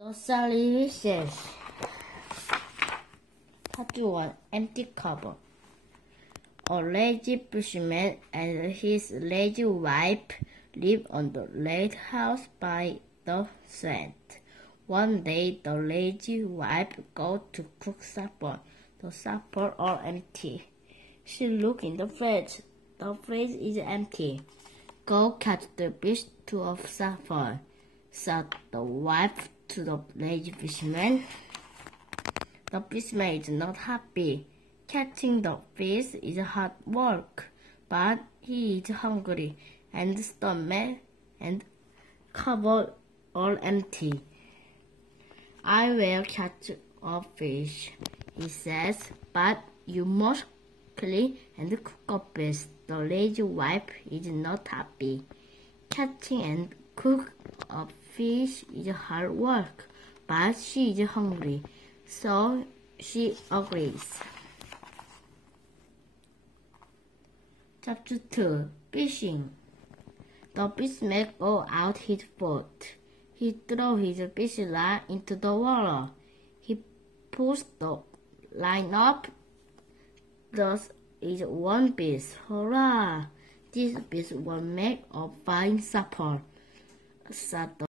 The Sally says, Part 1, Empty Cupboard. A lazy bushman and his lazy wife live on the lighthouse by the sand. One day the lazy wife goes to cook supper. The supper all empty. She look in the fridge. The fridge is empty. Go catch the fish to a supper, said the wife to the lazy fisherman. The fisherman is not happy. Catching the fish is hard work, but he is hungry, and stomach and cupboard all empty. I will catch a fish, he says, but you must clean and cook a fish. The lazy wife is not happy. Catching and cook a fish is hard work, but she is hungry, so she agrees. Chapter 2, Fishing. The fisherman goes out his boat. He throws his fishing line into the water. He pulls the line up. Thus is one fish. Hurrah! This fish will make a fine supper, said the